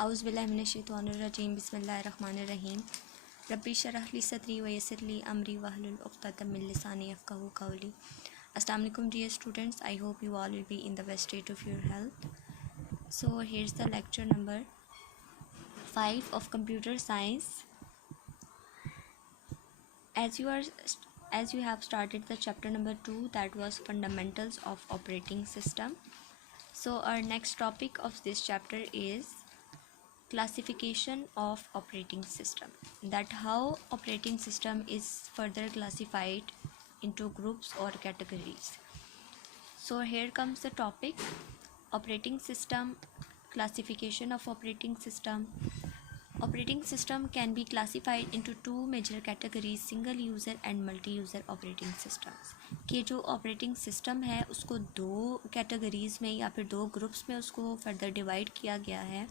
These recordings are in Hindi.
औज़ुबिल्लाहिमिनश्शैतानिर्रजीम बिस्मिल्लाहिर्रहमानिर्रहीम रब्बि शरह ली सदरी व यस्सिर ली अमरी वहलुल उक़दतम मिन लिसानी यफ़क़हू क़ौली। अस्सलाम वालेकुम dear students, I hope you all will be in the best state of your health. So here's the lecture number 5 of computer science. As you have started the chapter number 2, that was fundamentals of operating system. So our next topic of this chapter is classification of operating system, that how operating system is further classified into groups or categories. So here comes the topic: operating system, classification of operating system. Operating system can be classified into two major categories, single user and multi user operating systems. कि जो ऑपरेटिंग सिस्टम है उसको दो कैटेगरीज़ में या फिर दो ग्रुप्स में उसको फर्दर डिवाइड किया गया है.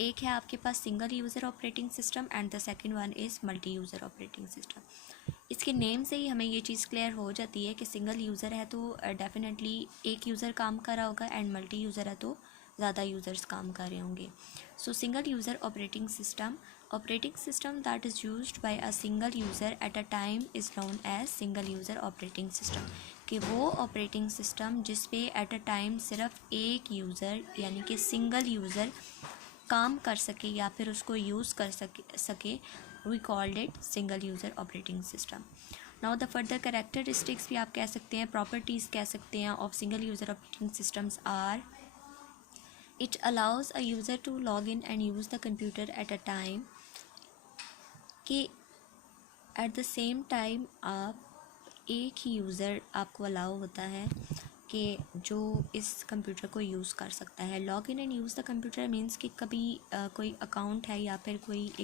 एक है आपके पास single user operating system and the second one is multi user operating system. इसके नेम से ही हमें ये चीज़ क्लियर हो जाती है कि सिंगल यूज़र है तो डेफिनेटली एक यूज़र काम कर रहा होगा एंड मल्टी यूज़र है तो ज़्यादा यूज़र्स काम कर रहे होंगे. So single user operating system that is used by a single user at a time is known as single user operating system. कि वो ऑपरेटिंग सिस्टम जिस पे एट अ टाइम सिर्फ एक यूज़र यानी कि सिंगल यूज़र काम कर सके या फिर उसको यूज़ कर सके we called it single user operating system. Now the further characteristics भी आप कह सकते हैं, प्रॉपर्टीज़ कह सकते हैं of single user operating systems are: it allows a user to log in and use the computer at a time. कि एट द सेम टाइम आप एक ही यूज़र आपको अलाउ होता है कि जो इस कंप्यूटर को यूज़ कर सकता है. Log in and use the computer means कि कभी कोई अकाउंट है या फिर कोई